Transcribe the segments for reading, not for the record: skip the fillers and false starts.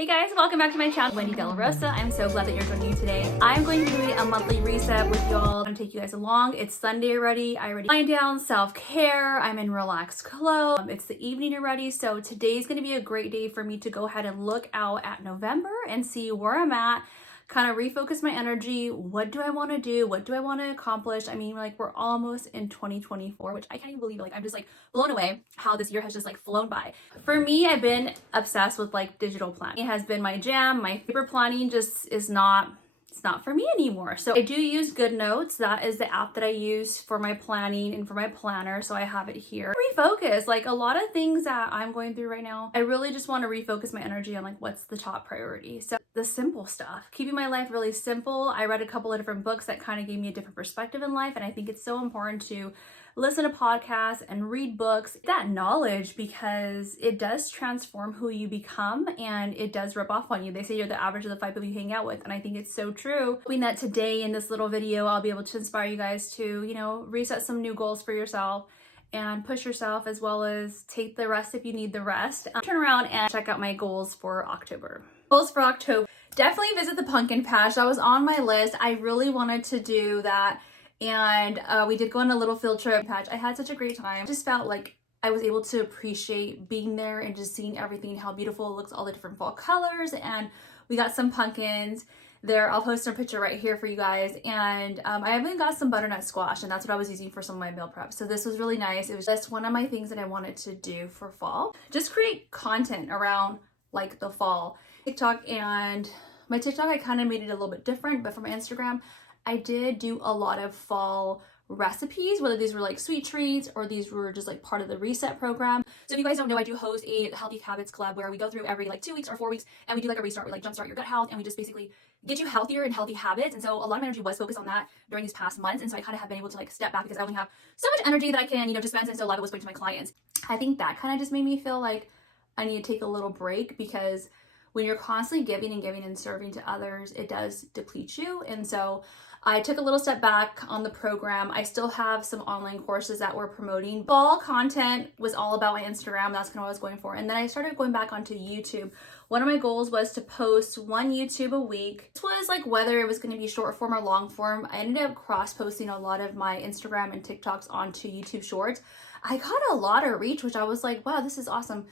Hey guys, welcome back to my channel, Wendy Della Rosa. I'm so glad that you're joining me today. I'm going to be doing a monthly reset with y'all. I'm gonna take you guys along. It's Sunday already. I already lying down, self-care. I'm in relaxed clothes. It's the evening already, so today's gonna be a great day for me to go ahead and look out at November and see where I'm at, kind of refocus my energy. What do I want to do? What do I want to accomplish? I mean, like, we're almost in 2024, which I can't even believe. Like, I'm just like blown away how this year has just like flown by. For me, I've been obsessed with like digital planning. It has been my jam. My paper planning just is not, it's not for me anymore. So I do use GoodNotes. That is the app that I use for my planning and for my planner. So I have it here. Refocus, like a lot of things that I'm going through right now. I really just want to refocus my energy on like what's the top priority. So the simple stuff, keeping my life really simple. I read a couple of different books that kind of gave me a different perspective in life. And I think it's so important to listen to podcasts and read books, that knowledge, because it does transform who you become and it does rub off on you. They say you're the average of the 5 people you hang out with. And I think it's so true. Hoping that today in this little video, I'll be able to inspire you guys to, you know, reset some new goals for yourself and push yourself, as well as take the rest if you need the rest. Turn around and check out my goals for October. Goals for October. Definitely visit the pumpkin patch. That was on my list. I really wanted to do that. And we did go on a little field trip patch. I had such a great time. Just felt like I was able to appreciate being there and just seeing everything, how beautiful it looks, all the different fall colors. And we got some pumpkins there. I'll post a picture right here for you guys. And I even got some butternut squash, and that's what I was using for some of my meal prep. So this was really nice. It was just one of my things that I wanted to do for fall. Just create content around like the fall. TikTok, and my TikTok, I kind of made it a little bit different, but for my Instagram, I did do a lot of fall recipes, whether these were like sweet treats or these were just like part of the reset program. So if you guys don't know, I do host a Healthy Habits Club where we go through every like 2 weeks or 4 weeks and we do like a restart. We like jumpstart your gut health and we just basically get you healthier and healthy habits. And so a lot of my energy was focused on that during these past months. And so I kind of have been able to like step back because I only have so much energy that I can, you know, dispense, and so a lot of it was going to my clients. I think that kind of just made me feel like I need to take a little break, because when you're constantly giving and giving and serving to others, it does deplete you. And so I took a little step back on the program. I still have some online courses that we're promoting. Fall content was all about my Instagram. That's kind of what I was going for. And then I started going back onto YouTube. One of my goals was to post one YouTube a week. This was like whether it was going to be short form or long form. I ended up cross posting a lot of my Instagram and TikToks onto YouTube Shorts. I got a lot of reach, which I was like, wow, this is awesome.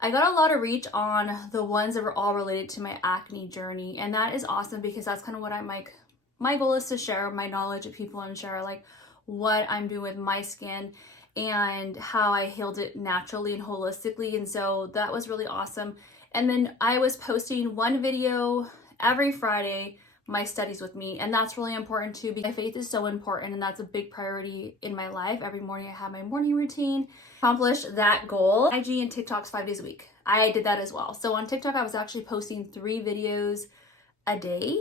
I got a lot of reach on the ones that were all related to my acne journey. And that is awesome, because that's kind of what I'm like, my goal is to share my knowledge with people and share like what I'm doing with my skin and how I healed it naturally and holistically. And so that was really awesome. And then I was posting one video every Friday, my studies with me. And that's really important too, because my faith is so important. And that's a big priority in my life. Every morning I have my morning routine. Accomplish that goal. IG and TikToks 5 days a week. I did that as well. So on TikTok, I was actually posting 3 videos a day,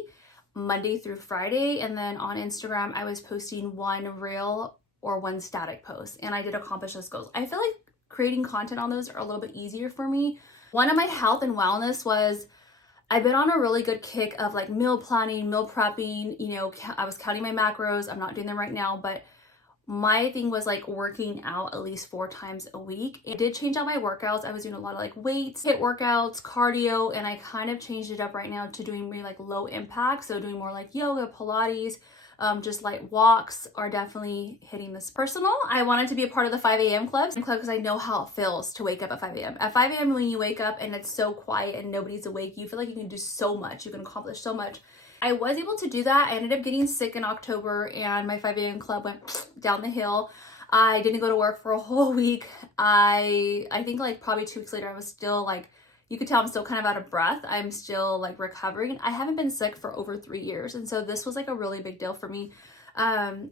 Monday through Friday. And then on Instagram, I was posting 1 reel or 1 static post. And I did accomplish those goals. I feel like creating content on those are a little bit easier for me. One of my health and wellness was, I've been on a really good kick of like meal planning, meal prepping. You know, I was counting my macros. I'm not doing them right now, but my thing was like working out at least 4 times a week. It did change out my workouts. I was doing a lot of like weights, HIIT workouts, cardio, and I kind of changed it up right now to doing really like low impact. So doing more like yoga, Pilates, just light walks are definitely hitting this. Personal, I wanted to be a part of the 5 a.m. club because I know how it feels to wake up at 5 a.m. At 5 a.m. when you wake up and it's so quiet and nobody's awake, you feel like you can do so much. You can accomplish so much. I was able to do that. I ended up getting sick in October and my 5 a.m. club went down the hill. I didn't go to work for a whole week. I think like probably 2 weeks later, I was still like, you could tell I'm still kind of out of breath. I'm still like recovering. I haven't been sick for over 3 years. And so this was like a really big deal for me.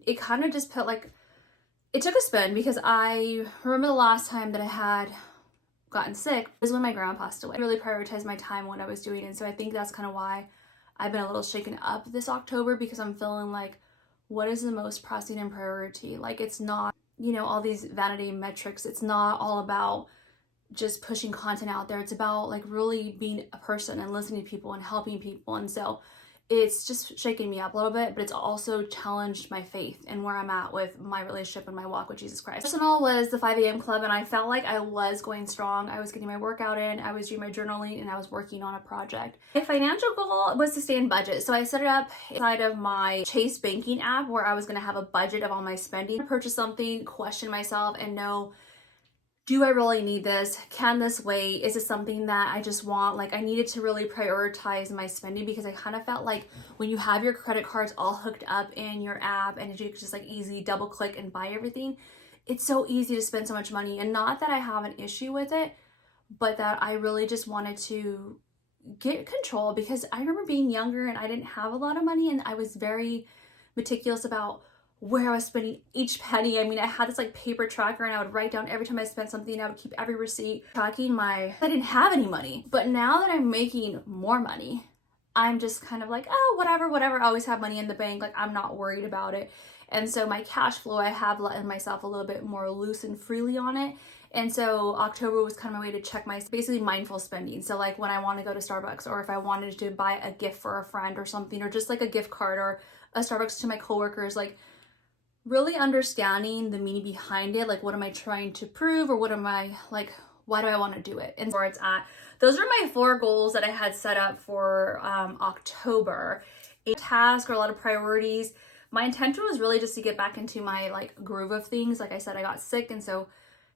It kind of just put like, it took a spin, because I remember the last time that I had gotten sick was when my grandma passed away. I really prioritized my time, what I was doing. And so I think that's kind of why I've been a little shaken up this October, because I'm feeling like, what is the most pressing and priority? Like, it's not, you know, all these vanity metrics. It's not all about just pushing content out there. It's about like really being a person and listening to people and helping people. And so it's just shaken me up a little bit, but it's also challenged my faith and where I'm at with my relationship and my walk with Jesus Christ. Personal was the 5 a.m. club, and I felt like I was going strong. I was getting my workout in, I was doing my journaling, and I was working on a project. My financial goal was to stay in budget. So I set it up inside of my Chase banking app where I was going to have a budget of all my spending, purchase something, question myself, and know, do I really need this? Can this wait? Is it something that I just want? Like, I needed to really prioritize my spending because I kind of felt like when you have your credit cards all hooked up in your app and you just like easy double click and buy everything, it's so easy to spend so much money. And not that I have an issue with it, but that I really just wanted to get control, because I remember being younger and I didn't have a lot of money, and I was very meticulous about where I was spending each penny. I mean, I had this like paper tracker and I would write down every time I spent something. I would keep every receipt, tracking I didn't have any money. But now that I'm making more money, I'm just kind of like, oh, whatever. I always have money in the bank. Like, I'm not worried about it. And so my cash flow, I have let myself a little bit more loose and freely on it. And so October was kind of my way to check my basically mindful spending. So like when I want to go to Starbucks, or if I wanted to buy a gift for a friend or something, or just like a gift card or a Starbucks to my coworkers, like really understanding the meaning behind it. Like, what am I trying to prove, or what am I like, why do I want to do it, and where it's at. Those are my 4 goals that I had set up for October. A task or a lot of priorities. My intention was really just to get back into my like groove of things. Like I said, I got sick, and so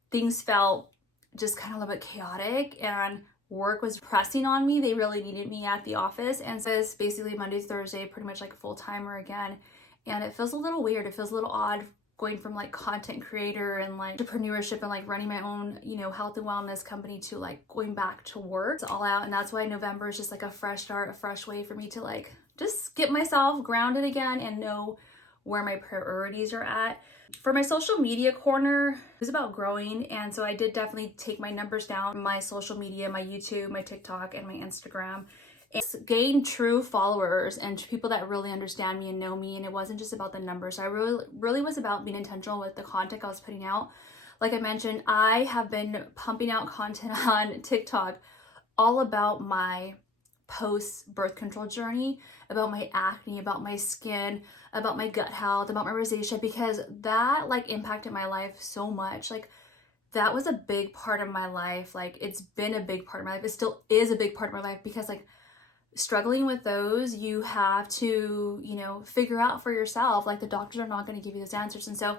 things felt just kind of a little bit chaotic, and work was pressing on me. They really needed me at the office, and so it's basically Monday, Thursday, pretty much like full-timer again. And it feels a little weird. It feels a little odd going from like content creator and like entrepreneurship and like running my own, you know, health and wellness company to like going back to work. It's all out. And that's why November is just like a fresh start, a fresh way for me to like just get myself grounded again and know where my priorities are at. For my social media corner, it was about growing. And so I did definitely take my numbers down, my social media, my YouTube, my TikTok, and my Instagram. It's gain true followers and people that really understand me and know me. And it wasn't just about the numbers. So I really was about being intentional with the content I was putting out. Like I mentioned, I have been pumping out content on TikTok all about my post birth control journey, about my acne, about my skin, about my gut health, about my rosacea, because that like impacted my life so much. Like, that was a big part of my life. Like, it's been a big part of my life. It still is a big part of my life, because like struggling with those, you have to, you know, figure out for yourself. Like, the doctors are not going to give you those answers. And so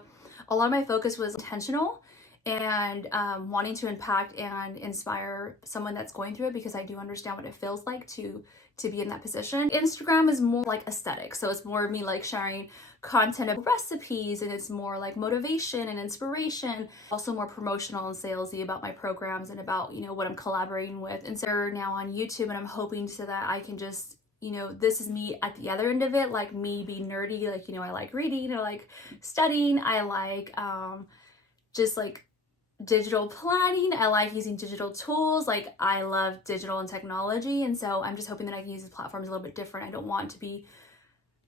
a lot of my focus was intentional and wanting to impact and inspire someone that's going through it, because I do understand what it feels like to be in that position. Instagram is more like aesthetic. So it's more of me like sharing content of recipes, and it's more like motivation and inspiration, also more promotional and salesy about my programs and about, you know, what I'm collaborating with. And so they're now on YouTube, and I'm hoping so that I can just, you know, this is me at the other end of it, like me being nerdy, like, you know, I like reading, I like studying, I like just like digital planning, I like using digital tools, like I love digital and technology. And so I'm just hoping that I can use these platforms a little bit different. I don't want to be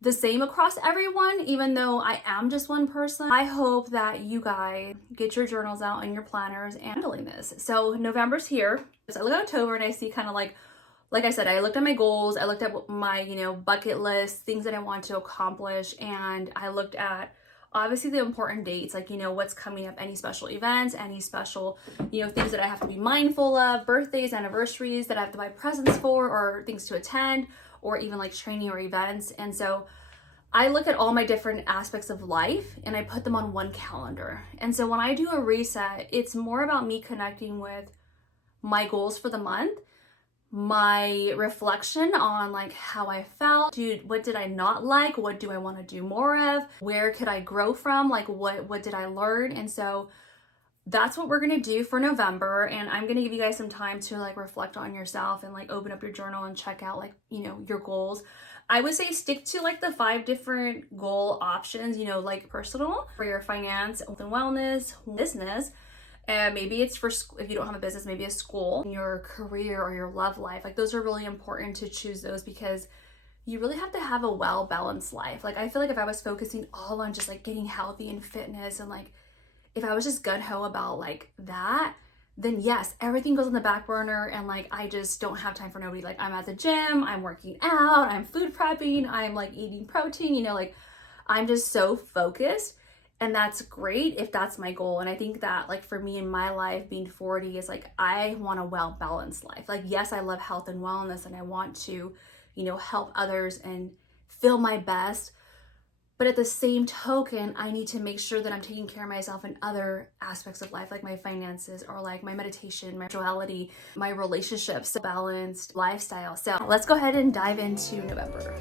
the same across everyone, even though I am just one person. I hope that you guys get your journals out and your planners and handling this. So November's here. So I look at October and I see kind of like I said, I looked at my goals, I looked at my, you know, bucket list, things that I want to accomplish, and I looked at obviously the important dates, like, you know, what's coming up, any special events, any special, you know, things that I have to be mindful of, birthdays, anniversaries that I have to buy presents for, or things to attend, or even like training or events. And so I look at all my different aspects of life and I put them on one calendar. And so when I do a reset, it's more about me connecting with my goals for the month, my reflection on like how I felt, what did I not like, what do I want to do more of, where could I grow from, like what did I learn. And so that's what we're gonna do for November, and I'm gonna give you guys some time to like reflect on yourself and like open up your journal and check out like, you know, your goals. I would say stick to like the 5 different goal options, you know, like personal, for your finance, health and wellness, business. And maybe it's for if you don't have a business, maybe a school, your career, or your love life. Like, those are really important to choose those, because you really have to have a well-balanced life. Like, I feel like if I was focusing all on just like getting healthy and fitness, and like if I was just gung-ho about like that, then yes, everything goes on the back burner and like I just don't have time for nobody. Like I'm at the gym, I'm working out, I'm food prepping, I'm like eating protein, you know, like I'm just so focused. And that's great if that's my goal. And I think that like for me in my life, being 40 is like I want a well-balanced life. Like yes, I love health and wellness and I want to, you know, help others and feel my best. But at the same token, I need to make sure that I'm taking care of myself in other aspects of life, like my finances or like my meditation, my spirituality, my relationships, balanced lifestyle. So let's go ahead and dive into November.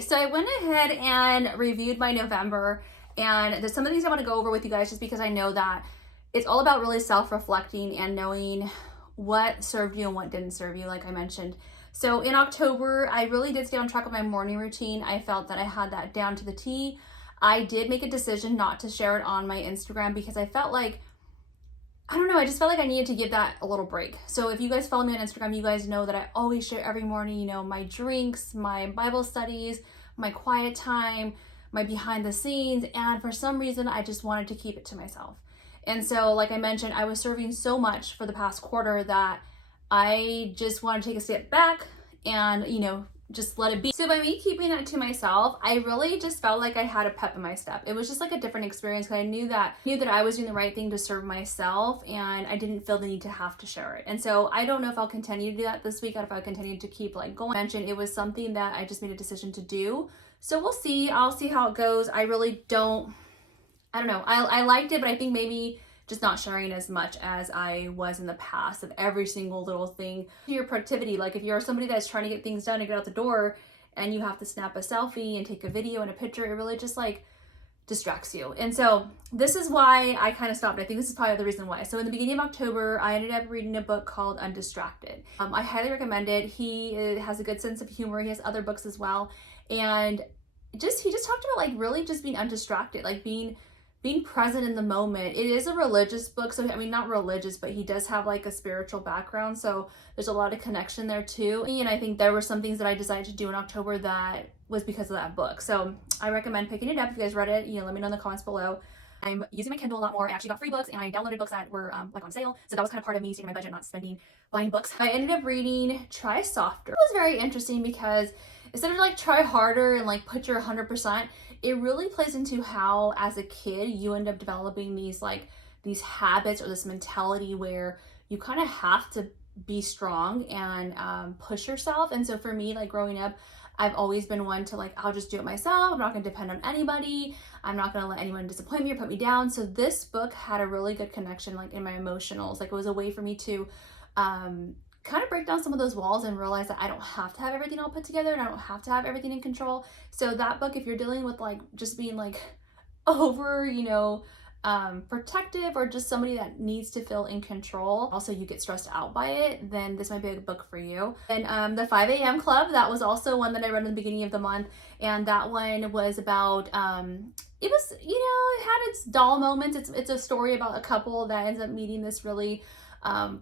So I went ahead and reviewed my November, and there's some of these I want to go over with you guys just because I know that it's all about really self-reflecting and knowing what served you and what didn't serve you, like I mentioned. So in October, I really did stay on track with my morning routine. I felt that I had that down to the T. I did make a decision not to share it on my Instagram because I felt like, I don't know, I just felt like I needed to give that a little break. So if you guys follow me on Instagram, you guys know that I always share every morning, you know, my drinks, my Bible studies, my quiet time, my behind the scenes. And for some reason, I just wanted to keep it to myself. And so, like I mentioned, I was serving so much for the past quarter that I just want to take a step back and, you know, just let it be. So by me keeping that to myself, I really just felt like I had a pep in my step. It was just like a different experience because I knew that I was doing the right thing to serve myself, and I didn't feel the need to have to share it. And so I don't know if I'll continue to do that this week or if I'll continue to keep like going. I mentioned it was something that I just made a decision to do. So we'll see. I'll see how it goes. I really don't know. I liked it, but I think maybe just not sharing as much as I was in the past of every single little thing. Your productivity, like if you're somebody that's trying to get things done and get out the door and you have to snap a selfie and take a video and a picture, it really just like distracts you. And so this is why I kind of stopped. I think this is probably the reason why. So in the beginning of October, I ended up reading a book called Undistracted. I highly recommend it. He has a good sense of humor. He has other books as well. And he just talked about like really just being undistracted, like being present in the moment. It is a religious book, so I mean not religious, but he does have like a spiritual background, so there's a lot of connection there too. And I think there were some things that I decided to do in October that was because of that book. So I recommend picking it up. If you guys read it, you know, let me know in the comments below. I'm using my Kindle a lot more. I actually got free books and I downloaded books that were like on sale, so that was kind of part of me saving my budget, not buying books. I ended up reading Try Softer. It was very interesting because instead of like try harder and like put your 100%, it really plays into how as a kid you end up developing these habits or this mentality where you kind of have to be strong and push yourself. And so for me, like growing up, I've always been one to like, I'll just do it myself. I'm not going to depend on anybody. I'm not going to let anyone disappoint me or put me down. So this book had a really good connection like in my emotionals. Like it was a way for me to kind of break down some of those walls and realize that I don't have to have everything all put together and I don't have to have everything in control. So that book, if you're dealing with like just being like over, you know, protective or just somebody that needs to feel in control, also you get stressed out by it, then this might be a book for you. And the 5 a.m. Club, that was also one that I read in the beginning of the month, and that one was about it was, you know, it had its dull moments. It's a story about a couple that ends up meeting this really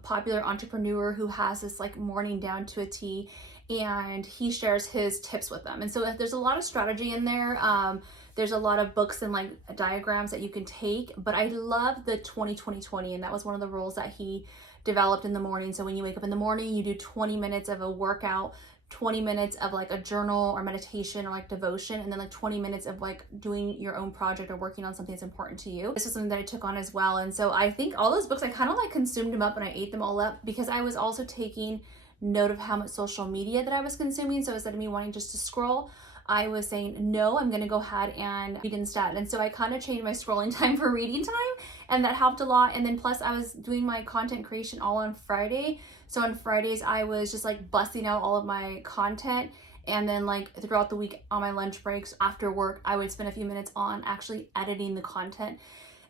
popular entrepreneur who has this like morning down to a T, and he shares his tips with them. And so there's a lot of strategy in there. There's a lot of books and like diagrams that you can take, but I love the 20-20-20, and that was one of the rules that he developed in the morning. So when you wake up in the morning, you do 20 minutes of a workout, 20 minutes of like a journal or meditation or like devotion, and then like 20 minutes of like doing your own project or working on something that's important to you. This is something that I took on as well. And so I think all those books, I kind of like consumed them up and I ate them all up because I was also taking note of how much social media that I was consuming. So instead of me wanting just to scroll, I was saying, no, I'm gonna go ahead and read instead. And so I kind of changed my scrolling time for reading time, and that helped a lot. And then plus I was doing my content creation all on Friday. So on Fridays, I was just like busting out all of my content. And then like throughout the week on my lunch breaks after work, I would spend a few minutes on actually editing the content.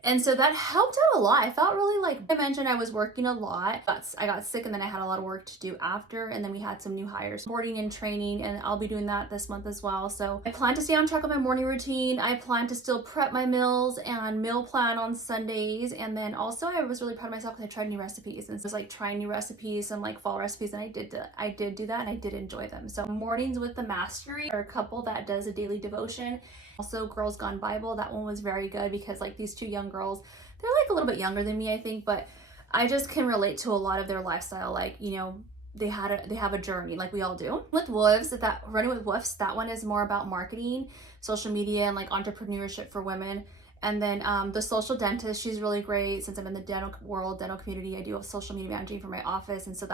And so that helped out a lot. I felt really, like I mentioned, I was working a lot. I got sick, and then I had a lot of work to do after. And then we had some new hires, boarding and training, and I'll be doing that this month as well. So I plan to stay on track with my morning routine. I plan to still prep my meals and meal plan on Sundays. And then also I was really proud of myself because I tried new recipes. And so it was like trying new recipes and like fall recipes. And I did do that, and I did enjoy them. So Mornings with the Mastery are a couple that does a daily devotion. Also Girls Gone Bible, that one was very good because like these two young girls, they're like a little bit younger than me, I think, but I just can relate to a lot of their lifestyle. Like, you know, they have a journey like we all do. With Wolves, that Running with Wolves, that one is more about marketing, social media, and like entrepreneurship for women. And then The Social Dentist, she's really great. Since I'm in the dental community, I do have social media managing for my office, and so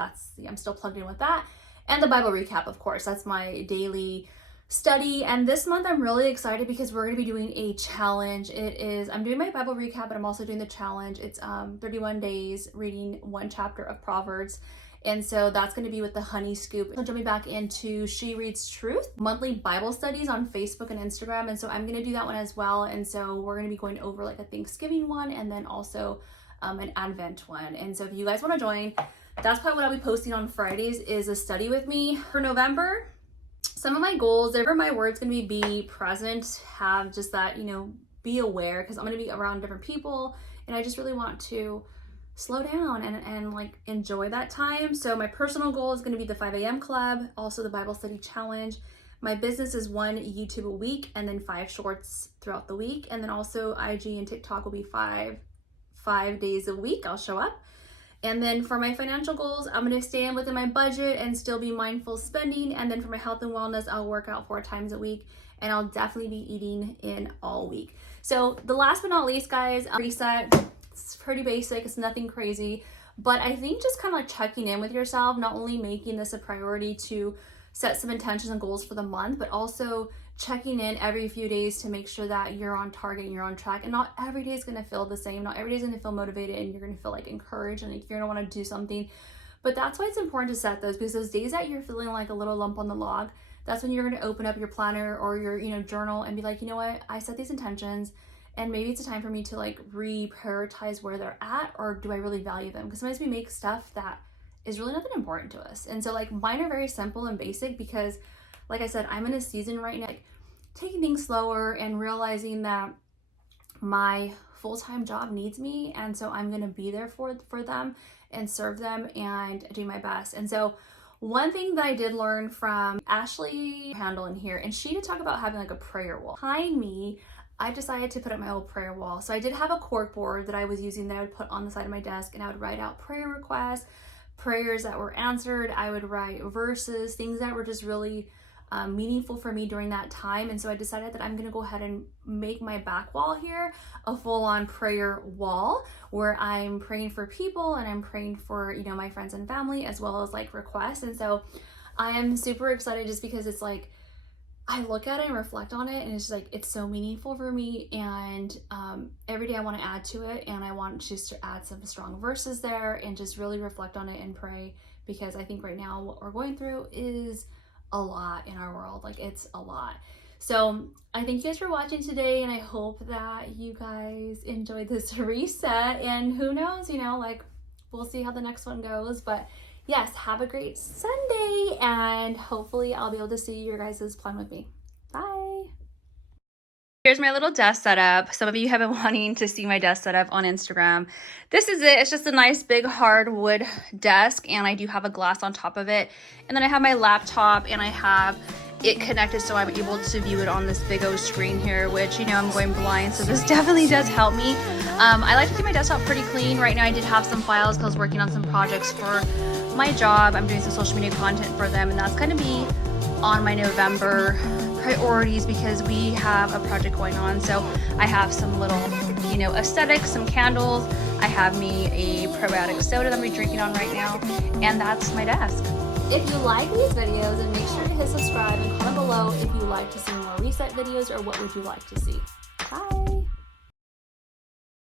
I'm still plugged in with that. And the Bible recap, of course, that's my daily study. And this month I'm really excited because we're going to be doing a challenge. I'm doing my Bible recap, but I'm also doing the challenge. It's 31 days reading one chapter of Proverbs. And so that's going to be with the Honey Scoop. So jumping back into She Reads Truth, monthly Bible studies on Facebook and Instagram. And so I'm going to do that one as well. And so we're going to be going over like a Thanksgiving one, and then also an Advent one. And so if you guys want to join, that's probably what I'll be posting on Fridays, is a study with me. For November, some of my goals, my word's gonna be present, have just that, you know, be aware, because I'm gonna be around different people, and I just really want to slow down and like enjoy that time. So my personal goal is gonna be the 5 a.m. club, also the Bible study challenge. My business is 1 YouTube a week, and then 5 shorts throughout the week. And then also IG and TikTok will be five days a week I'll show up. And then for my financial goals, I'm going to stay in within my budget and still be mindful spending. And then for my health and wellness, I'll work out 4 times a week, and I'll definitely be eating in all week. So the last but not least, guys, reset. It's pretty basic. It's nothing crazy, but I think just kind of like checking in with yourself, not only making this a priority to set some intentions and goals for the month, but also checking in every few days to make sure that you're on target and you're on track. And not every day is going to feel the same. Not every day is going to feel motivated, and you're going to feel like encouraged, and like you're going to want to do something. But that's why it's important to set those, because those days that you're feeling like a little lump on the log, that's when you're going to open up your planner or your, you know, journal and be like, you know what, I set these intentions, and maybe it's a time for me to like reprioritize where they're at, or do I really value them? Because sometimes we make stuff that is really nothing important to us. And so like mine are very simple and basic because, like I said, I'm in a season right now, like taking things slower and realizing that my full-time job needs me. And so I'm going to be there for them and serve them and do my best. And so one thing that I did learn from Ashley Handel in here, and she did talk about having like a prayer wall. Behind me, I decided to put up my old prayer wall. So I did have a cork board that I was using that I would put on the side of my desk, and I would write out prayer requests, prayers that were answered. I would write verses, things that were just really meaningful for me during that time. And so I decided that I'm going to go ahead and make my back wall here a full-on prayer wall, where I'm praying for people and I'm praying for, you know, my friends and family, as well as like requests. And so I am super excited just because it's like, I look at it and reflect on it, and it's just like, it's so meaningful for me. And every day I want to add to it, and I want just to add some strong verses there and just really reflect on it and pray, because I think right now what we're going through is a lot in our world. Like, it's a lot. So I thank you guys for watching today, and I hope that you guys enjoyed this reset. And who knows, you know, like, we'll see how the next one goes. But yes, have a great Sunday, and hopefully I'll be able to see your guys' plan with me. Bye. Here's my little desk setup. Some of you have been wanting to see my desk setup on Instagram. This is it. It's just a nice big hardwood desk, and I do have a glass on top of it. And then I have my laptop, and I have it connected so I'm able to view it on this big old screen here, which, you know, I'm going blind, so this definitely does help me. I like to keep my desktop pretty clean. Right now I did have some files because I was working on some projects for my job. I'm doing some social media content for them, and that's going to be on my November priorities because we have a project going on. So I have some little, you know, aesthetics, some candles. I have me a probiotic soda that I'm drinking on right now, and that's my desk. If you like these videos, then make sure to hit subscribe and comment below if you like to see more reset videos or what would you like to see. Bye!